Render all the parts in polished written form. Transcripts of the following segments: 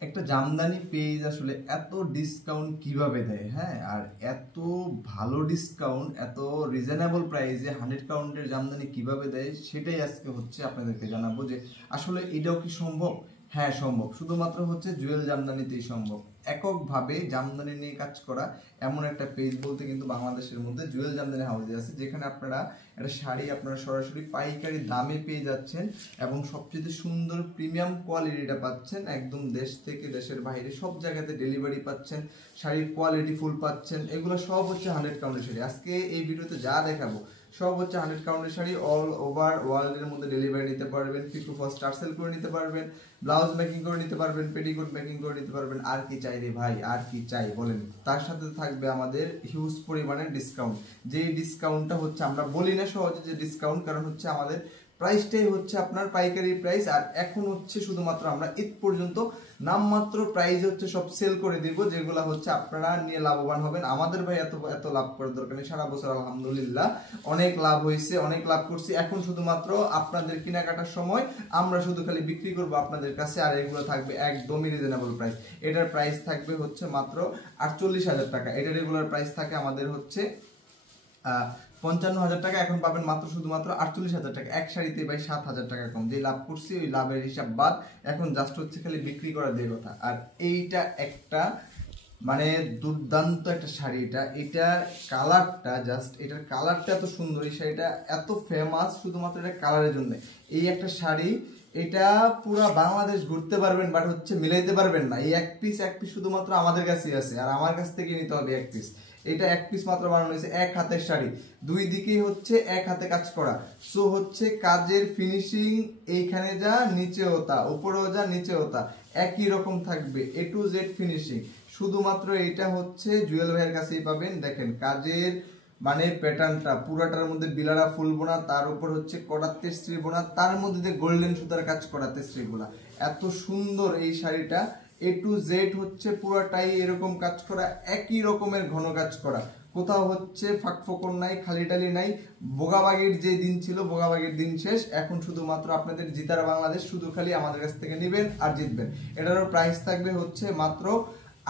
একটা জামদানি পেজ আসলে এত ডিসকাউন্ট কিভাবে দেয়, হ্যাঁ, আর এত ভালো ডিসকাউন্ট এত রিজনেবল প্রাইসে 100 কাউন্টের জামদানি কিভাবে দেয় সেটাই আজকে হচ্ছে আপনাদেরকে জানাবো যে আসলে এটাও কি সম্ভব। হ্যাঁ সম্ভব, শুধুমাত্র হচ্ছে জুয়েল জামদানিতেই সম্ভব। এককভাবে জামদানি নিয়ে কাজ করা এমন একটা পেজ বলতে কিন্তু বাংলাদেশের মধ্যে জুয়েল জামদানি হাউসে আছে, যেখানে আপনারা একটা শাড়ি আপনারা সরাসরি পাইকারি দামে পেয়ে যাচ্ছেন এবং সবচেয়ে সুন্দর প্রিমিয়াম কোয়ালিটিটা পাচ্ছেন। একদম দেশ থেকে দেশের বাইরে সব জায়গাতে ডেলিভারি পাচ্ছেন, শাড়ির কোয়ালিটি ফুল পাচ্ছেন। এগুলো সব হচ্ছে 100 কাউন্টের শাড়ি। আজকে এই ভিডিওতে যা দেখাবো সব হচ্ছে 100 কাউন্টের শাড়ি। অল ওভার ওয়ার্ল্ডের মধ্যে ডেলিভারি নিতে পারবেন, পিকো ফার্স্ট টার্সেল করে নিতে পারবেন, ব্লাউজ মেকিং করে নিতে পারবেন, পেটিকোট মেকিং করে নিতে পারবেন। আর কি চাই রে ভাই, আর কি চাই বলেন। তার সাথে থাকবে আমাদের হিউজ পরিমাণের ডিসকাউন্ট। যে ডিসকাউন্টটা হচ্ছে আমরা বলি না সহজে যে ডিসকাউন্ট, কারণ হচ্ছে আমাদের প্রাইসটাই হচ্ছে আপনার পাইকারি প্রাইস। আর এখন হচ্ছে শুধুমাত্র আমরা ঈদ পর্যন্ত নামমাত্র প্রাইস হচ্ছে সব সেল করে দিব, যেগুলো হচ্ছে আপনারা নিয়ে লাভবান হবেন। আমাদের ভাই এত এত লাভ করার দরকার নেই, সারা বছর আলহামদুলিল্লাহ অনেক লাভ হয়েছে, অনেক লাভ করছি। এখন শুধুমাত্র আপনাদের কেনাকাটার সময় আমরা শুধু খালি বিক্রি করব আপনাদের কাছে, আর এগুলো থাকবে একদমই রিজনেবল প্রাইস। এটার প্রাইস থাকবে হচ্ছে মাত্র 48,000 টাকা। এটা রেগুলার প্রাইস থাকে আমাদের হচ্ছে 55,000 টাকা, এখন পাবেন মাত্র শুধুমাত্র 48,000 টাকা। এক শাড়িতে ভাই 7,000 টাকা কম। যে লাভ করছি ওই লাভের হিসাব বাদ, এখন জাস্ট হচ্ছে খালি বিক্রি করার দিয়ে কথা। আর এইটা একটা মানে দুর্দান্ত একটা শাড়ি। এটার কালারটা জাস্ট, এটার কালারটা এত সুন্দর, এই শাড়িটা এত ফেমাস শুধুমাত্র এটা কালারের জন্য। এই একটা শাড়ি, এটা পুরা বাংলাদেশ ঘুরতে পারবেন বাট হচ্ছে মিলাইতে পারবেন না। এই এক পিস শুধুমাত্র আমাদের কাছেই আছে, আর আমার কাছ থেকে নিতে হবে এক পিস। এটা এক পিস মাত্র বানানো হয়েছে, এক হাতের শাড়ি, দুই দিকেই হচ্ছে এক হাতে কাজ করা। সো হচ্ছে কাজের ফিনিশিং এইখানে যা নিচেও তা, উপরেও যা নিচেও তা একই রকম থাকবে, A to Z ফিনিশিং। শুধুমাত্র এটা হচ্ছে জুয়েল ভাইয়ের কাছেই পাবেন। দেখেন কাজের মানে প্যাটার্নটা পুরাটার মধ্যে বিলারা ফুল বোনা, তার উপর হচ্ছে কড়াতে শ্রী বোনা, তার মধ্যে গোল্ডেন সুতার কাজ করাতে শ্রী বোনা। এত সুন্দর এই শাড়িটা, A to Z হচ্ছে পুরাটাই এরকম কাজ করা, একই রকমের ঘন কাজ করা, কোথাও হচ্ছে ফাঁক ফোকর নাই, খালিটালি নাই। বোগাবাগির যে দিন ছিল, বোগাবাগির দিন শেষ। এখন শুধুমাত্র আপনাদের জিতার বাংলাদেশ, শুধু খালি আমাদের কাছ থেকে নেবেন আর জিতবেন। এটারও প্রাইস থাকবে হচ্ছে মাত্র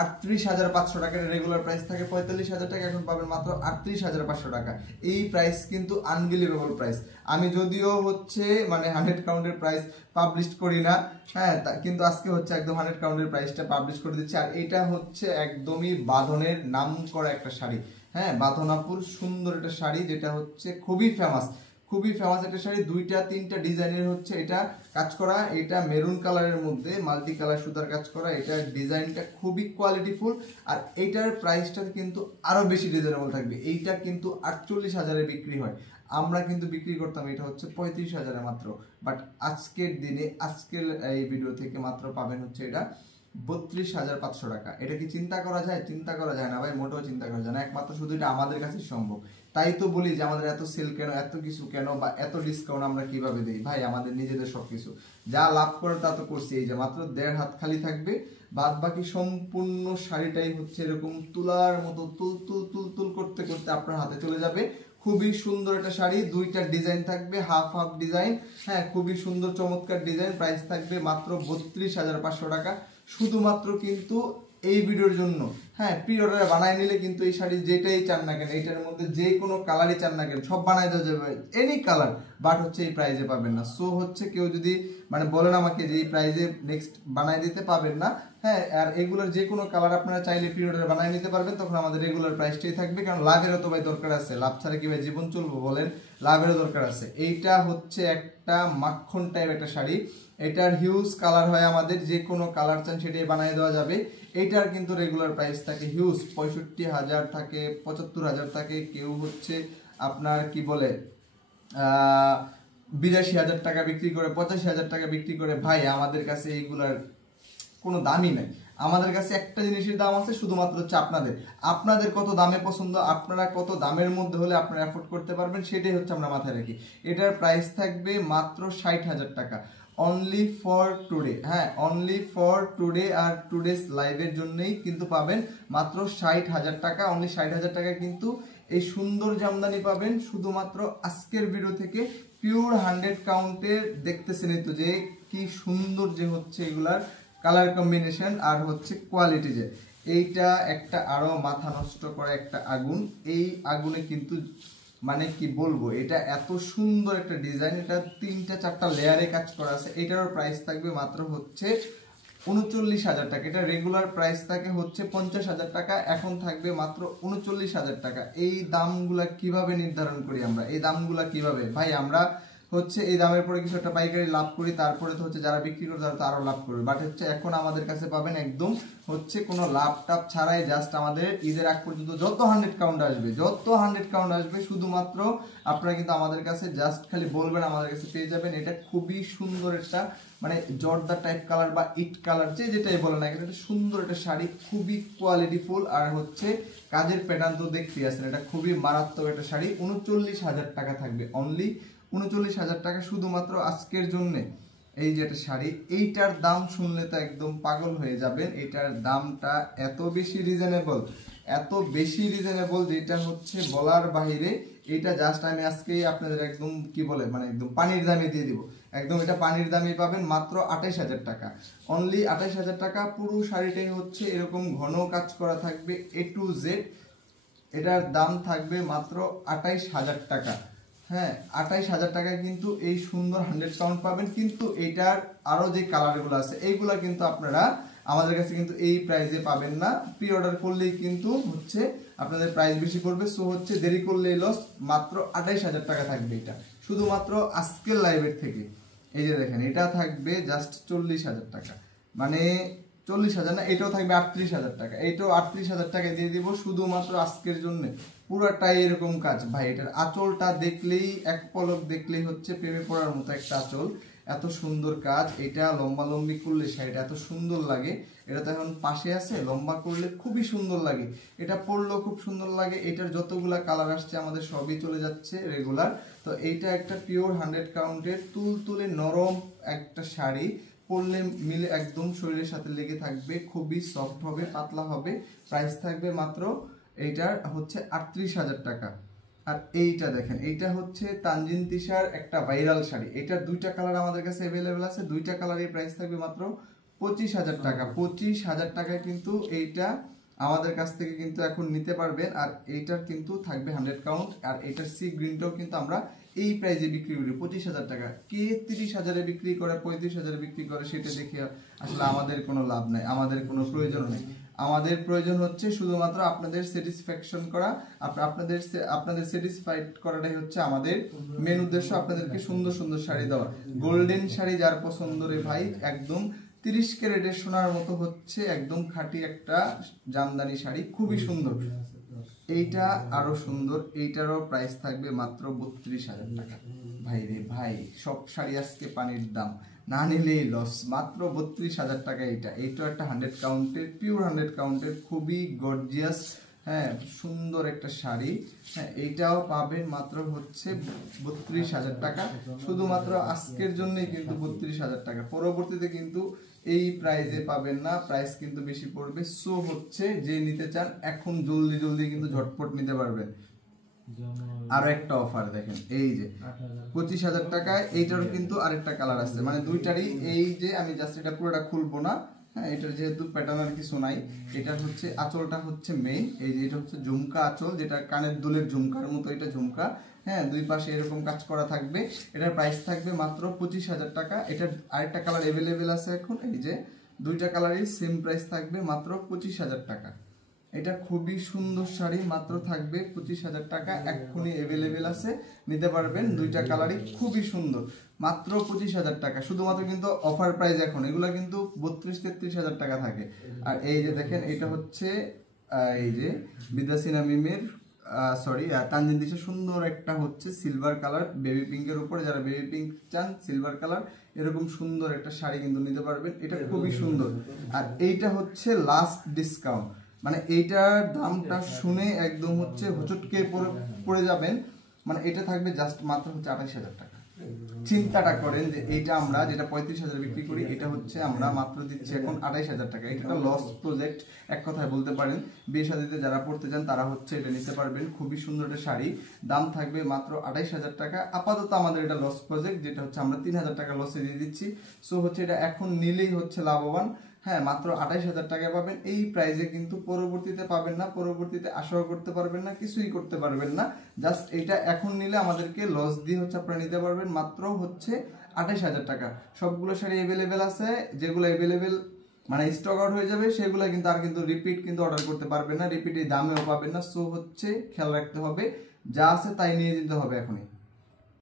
38,500 টাকা। রেগুলার প্রাইস থাকে 45,000 টাকা, এখন পাবেন মাত্র 38,500 টাকা। এই প্রাইস কিন্তু আনবিলিভেবল প্রাইস। আমি যদিও হচ্ছে মানে 100 কাউন্টের প্রাইস পাবলিশ করি না, হ্যাঁ, কিন্তু আজকে হচ্ছে একদম 100 কাউন্টের প্রাইসটা পাবলিশ করে দিচ্ছি। আর এটা হচ্ছে একদমই বাঁধনের নাম করা একটা শাড়ি, হ্যাঁ, বাঁধনাপুর সুন্দর একটা শাড়ি, যেটা হচ্ছে খুবই ফেমাস, খুবই ফেমাস একটা শাড়ি। দুইটা তিনটা ডিজাইনের হচ্ছে এটা কাজ করা। এটা মেরুন কালারের মধ্যে মাল্টি কালার সুতার কাজ করা। এটার ডিজাইনটা খুবই কোয়ালিটিফুল, আর এইটার প্রাইসটা কিন্তু আরো বেশি রিজনেবল থাকবে। এইটা কিন্তু 48,000-এ বিক্রি হয়, আমরা কিন্তু বিক্রি করতাম এটা হচ্ছে 35,000-এ মাত্র। বাট আজকের দিনে আজকের এই ভিডিও থেকে মাত্র পাবেন হচ্ছে এটা 32,500 টাকা। এটা কি চিন্তা করা যায়? চিন্তা করা যায় না ভাই, মোটেও চিন্তা করা যায় না। একমাত্র শুধু এটা আমাদের কাছে সম্ভব। তাই তো বলি যে আমাদের এত সেল কেন, এত কিছু কেন, বা এত ডিসকাউন্ট আমরা কিভাবে দেই ভাই। আমাদের নিজেদের সবকিছু যা লাভ করে তা তো করছি। এই যে মাত্র 1.5 হাত খালি থাকবে, বাদ বাকি সম্পূর্ণ শাড়িটাই হচ্ছে এরকম তুলার মতো তুল তুল তুল তুল করতে করতে আপনার হাতে চলে যাবে। খুবই সুন্দর একটা শাড়ি, দুইটা ডিজাইন থাকবে, হাফ হাফ ডিজাইন, হ্যাঁ, খুবই সুন্দর চমৎকার ডিজাইন। প্রাইস থাকবে মাত্র 32,500 টাকা, শুধুমাত্র কিন্তু এই ভিডিওর জন্য। হ্যাঁ, প্রি অর্ডারে বানায় নিলে কিন্তু এই শাড়ি যেটাই চান না কেন, এইটার মধ্যে যে কোনো কালারই চান না কেন, সব বানায় দেওয়া যাবে, এনি কালার। বাট হচ্ছে এই প্রাইজে পাবেন না। সো হচ্ছে কেউ যদি মানে বলেন আমাকে যে এই প্রাইজে নেক্সট বানায় দিতে পাবেন না, হ্যাঁ, আর এগুলোর যে কোনো কালার আপনারা চাইলে প্রি অর্ডারে বানায় নিতে পারবেন, তখন আমাদের রেগুলার প্রাইসটাই থাকবে। কারণ লাভেরও তো ভাই দরকার আছে, লাভ ছাড়া কি ভাই জীবন চলবো বলেন, লাভেরও দরকার আছে। এইটা হচ্ছে একটা মাখন টাইপ একটা শাড়ি। এটার হিউজ কালার হয়, আমাদের যে কোনো কালার চান সেটাই বানিয়ে দেওয়া যাবে। এইটার কিন্তু রেগুলার প্রাইস থাকে হিউজ, 65,000 থাকে, 75,000 থাকে, কেউ হচ্ছে আপনার কি বলে 82,000 টাকা বিক্রি করে, 85,000 টাকা বিক্রি করে। ভাই আমাদের কাছে এইগুলার কোনো দামই নাই। আমাদের কাছে একটা জিনিসের দাম আছে, শুধুমাত্র হচ্ছে আপনাদের কত দামে পছন্দ, আপনারা কত দামের মধ্যে হলে আপনারা অ্যাফোর্ড করতে পারবেন, সেটাই হচ্ছে আমরা মাথায় রাখি। এটার প্রাইস থাকবে মাত্র 60,000 টাকা, অনলি ফর টুডে। হ্যাঁ, অনলি ফর টুডে, আর টুডেস লাইভের জন্যই কিন্তু পাবেন মাত্র 60,000 টাকা। অনলি 60,000 টাকা কিন্তু এই সুন্দর জামদানি পাবেন শুধুমাত্র আজকের ভিডিও থেকে। পিওর 100 কাউন্টের দেখতেছেন তো যে কি সুন্দর যে হচ্ছে এগুলার কালার কম্বিনেশন আর হচ্ছে কোয়ালিটি, যে এইটা একটা আরো মাথা নষ্ট করা একটা আগুন। এই আগুনে কিন্তু মানে কি বলবো, এটা এত সুন্দর একটা ডিজাইন, এটা 3-4টা লেয়ারে কাজ করা আছে। এটারও প্রাইস থাকবে মাত্র হচ্ছে 39,000 টাকা। এটা রেগুলার প্রাইস থাকে হচ্ছে 50,000 টাকা, এখন থাকবে মাত্র 39,000 টাকা। এই দামগুলা কিভাবে নির্ধারণ করি আমরা, এই দামগুলা কিভাবে ভাই, আমরা হচ্ছে এই দামের পরে কিছু একটা পাইকারি লাভ করি, তারপরে তো হচ্ছে যারা বিক্রি করে তারা তো আরো লাভ করবে। বাট হচ্ছে এখন আমাদের কাছে পাবেন একদম হচ্ছে কোনো লাভ টাভ ছাড়াই, জাস্ট আমাদের ঈদের আগ পর্যন্ত যত 100 কাউন্ট আসবে শুধুমাত্র আপনারা কিন্তু আমাদের কাছে জাস্ট খালি বলবেন, আমাদের কাছে পেয়ে যাবেন। এটা খুবই সুন্দর একটা মানে জর্দা টাইপ কালার বা ইট কালার, যেটাই বলে না, এটা সুন্দর একটা শাড়ি, খুবই কোয়ালিটিফুল। আর হচ্ছে কাজের প্যাটার্ন তো দেখতে আসছেন, এটা খুবই মারাত্মক একটা শাড়ি। 39,000 টাকা থাকবে, অনলি 39,000 টাকা শুধুমাত্র আজকের জন্য। এই যে একটা শাড়ি, এইটার দাম শুনলে তো একদম পাগল হয়ে যাবেন। এইটার দামটা এত বেশি রিজনেবল যেটা হচ্ছে বলার বাহিরে। এটা জাস্ট আমি আজকেই আপনাদের একদম কি বলে মানে একদম পানির দামে দিয়ে দিব, একদম এটা পানির দামে পাবেন মাত্র 28,000 টাকা, অনলি 28,000 টাকা। পুরো শাড়িটাই হচ্ছে এরকম ঘন কাজ করা থাকবে A to Z। এটার দাম থাকবে মাত্র 28,000 টাকা। হ্যাঁ, 28,000 টাকায় কিন্তু এই সুন্দর 100 কাউন্ট পাবেন। কিন্তু এইটার আরো যে কালারগুলো আছে এইগুলা কিন্তু আপনারা আমাদের কাছে কিন্তু এই প্রাইসে পাবেন না। প্রি অর্ডার করলেই কিন্তু হচ্ছে আপনাদের প্রাইস বেশি পড়বে। সো হচ্ছে দেরি করলেই লস, মাত্র 28,000 টাকা থাকবে এটা শুধুমাত্র আজকের লাইভের থেকে। এই যে দেখেন, এটা থাকবে জাস্ট 40,000 টাকা, মানে 40,000 না, এটাও থাকবে 38,000 টাকা। এটাও 38,000 টাকা দিয়ে দিব শুধুমাত্র আজকের জন্য। পুরাটাই এরকম কাজ ভাই, এটার আঁচলটা দেখলেই এক পলক দেখলেই হচ্ছে প্রেমে পড়ার মতো একটা আঁচল, এত সুন্দর কাজ। এটা লম্বা লম্বি করলে শাড়িটা এত সুন্দর লাগে। এটা তো এখন পাশে আছে, লম্বা করলে খুবই সুন্দর লাগে, এটা পরলেও খুব সুন্দর লাগে। এটার যতগুলা কালার আসছে আমাদের সবই চলে যাচ্ছে রেগুলার। তো এইটা একটা পিওর 100 কাউন্টের তুলতুলে নরম একটা শাড়ি, পরলে মিলে একদম শরীরের সাথে লেগে থাকবে, খুবই সফট হবে, পাতলা হবে। প্রাইস থাকবে মাত্র এইটার হচ্ছে 38,000 টাকা। আর এইটা দেখেন, এইটা হচ্ছে তানজিন তিশার একটা ভাইরাল শাড়ি। এটার দুইটা কালার আমাদের কাছে অ্যাভেলেবেল আছে, দুইটা কালারের প্রাইস থাকবে মাত্র 25,000 টাকা। 25,000 টাকায় কিন্তু এইটা আমাদের কাছ থেকে কিন্তু এখন নিতে পারবেন। আর এইটার কিন্তু থাকবে 100 কাউন্ট। আর এইটার সি গ্রিনটাও কিন্তু আমরা এই প্রাইজে বিক্রি করি 25,000 টাকা। কে 30,000-এ বিক্রি করে, 35,000-এ বিক্রি করে, সেটা দেখে আসলে আমাদের কোনো লাভ নাই, আমাদের কোনো প্রয়োজন নেই। আমাদের প্রয়োজন হচ্ছে শুধুমাত্র আপনাদের স্যাটিসফ্যাকশন করা, আপনাদের স্যাটিসফাইড করাটাই হচ্ছে আমাদের মেন উদ্দেশ্য, আপনাদেরকে সুন্দর সুন্দর শাড়ি দেওয়া। গোল্ডেন শাড়ি যার পছন্দ রে ভাই, একদম 30 ক্যারেটের সোনার মতো হচ্ছে একদম খাঁটি একটা জামদানি শাড়ি, খুবই সুন্দর। এইটা আরো সুন্দর, এইটারও প্রাইস থাকবে মাত্র 32,000 টাকা। ভাই রে ভাই, সব শাড়ি আজকে পানির দাম, না নিলেই লস, মাত্র 32,000 টাকা। এইটাও একটা 100 কাউন্টের, পিওর 100 কাউন্টের, খুবই গর্জিয়াস, হ্যাঁ সুন্দর একটা শাড়ি। হ্যাঁ, এইটাও পাবেন মাত্র হচ্ছে 32,000 টাকা, শুধুমাত্র আজকের জন্যই কিন্তু 32,000 টাকা। পরবর্তীতে কিন্তু এই প্রাইজে পাবেন না, প্রাইস কিন্তু বেশি পড়বে। সো হচ্ছে যে নিতে চান এখন জলদি জলদি কিন্তু ঝটপট নিতে পারবেন। আরো একটা অফার দেখেন, এই যে 25,000 টাকায় এইটারও কিন্তু আরেকটা কালার আছে, মানে দুইটারই। এই যে আমি জাস্ট এটা পুরোটা খুলবো না, হ্যাঁ এটার যেহেতু প্যাটার্ন আর কিছু নাই, এটার হচ্ছে আঁচলটা হচ্ছে মেইন। এই যে এটা হচ্ছে ঝুমকা আঁচল, যেটা কানের দুলের ঝুমকার মতো, এটা ঝুমকা, হ্যাঁ দুই পাশে এরকম কাজ করা থাকবে। এটার প্রাইস থাকবে মাত্র 25,000 টাকা। এটার আরেকটা কালার অ্যাভেলেবেল আছে এখন, এই যে দুইটা কালারই সেম প্রাইস থাকবে মাত্র 25,000 টাকা। এটা খুবই সুন্দর শাড়ি, মাত্র থাকবে 25,000 টাকা, এক্ষুনি অ্যাভেলেবেল আছে, নিতে পারবেন। দুইটা কালারই খুবই সুন্দর, মাত্র 25,000 টাকা শুধুমাত্র, কিন্তু অফার প্রাইস এখন। এগুলা কিন্তু 32-33,000 টাকা থাকে। আর এই যে দেখেন, এটা হচ্ছে এই যে বিদ্যাসিনা মিমের তানজিন তিশার সুন্দর একটা হচ্ছে সিলভার কালার বেবি পিঙ্কের উপরে, যারা বেবি পিঙ্ক চান সিলভার কালার, এরকম সুন্দর একটা শাড়ি কিন্তু নিতে পারবেন। এটা খুবই সুন্দর। আর এইটা হচ্ছে লাস্ট ডিসকাউন্ট, মানে এইটার দামটা শুনে একদম হচ্ছে হোঁচটকে পড়ে যাবেন। মানে এটা থাকবে জাস্ট মাত্র হচ্ছে 28,000 টাকা। চিন্তাটা করেন যে এইটা আমরা যেটা 35,000 বিক্রি করি, এটা হচ্ছে আমরা মাত্র দিচ্ছি এখন 28,000 টাকা। এটা একটা লস প্রজেক্ট এক কথায় বলতে পারেন। বিয়ে শাদীতে যারা পড়তে চান তারা হচ্ছে এটা নিতে পারবেন, খুবই সুন্দর একটা শাড়ি, দাম থাকবে মাত্র 28,000 টাকা। আপাতত আমাদের এটা লস প্রজেক্ট, যেটা হচ্ছে আমরা 3,000 টাকা লসে দিয়ে দিচ্ছি। সো হচ্ছে এটা এখন নিলেই হচ্ছে লাভবান। হ্যাঁ, মাত্র 28,000 টাকায় পাবেন। এই প্রাইসে কিন্তু পরবর্তীতে পাবেন না, পরবর্তীতে আশাও করতে পারবেন না, কিছুই করতে পারবেন না। জাস্ট এটা এখন নিলে আমাদেরকে লস দিয়ে হচ্ছে আপনারা নিতে পারবেন মাত্র হচ্ছে 28,000 টাকা। সবগুলো শাড়ি অ্যাভেলেবেল আছে, যেগুলো অ্যাভেলেবেল মানে স্টক আউট হয়ে যাবে সেগুলো কিন্তু আর কিন্তু রিপিট কিন্তু অর্ডার করতে পারবেন না, রিপিট এই দামেও পাবেন না। সো হচ্ছে খেয়াল রাখতে হবে, যা আছে তাই নিয়ে যেতে হবে এখনই।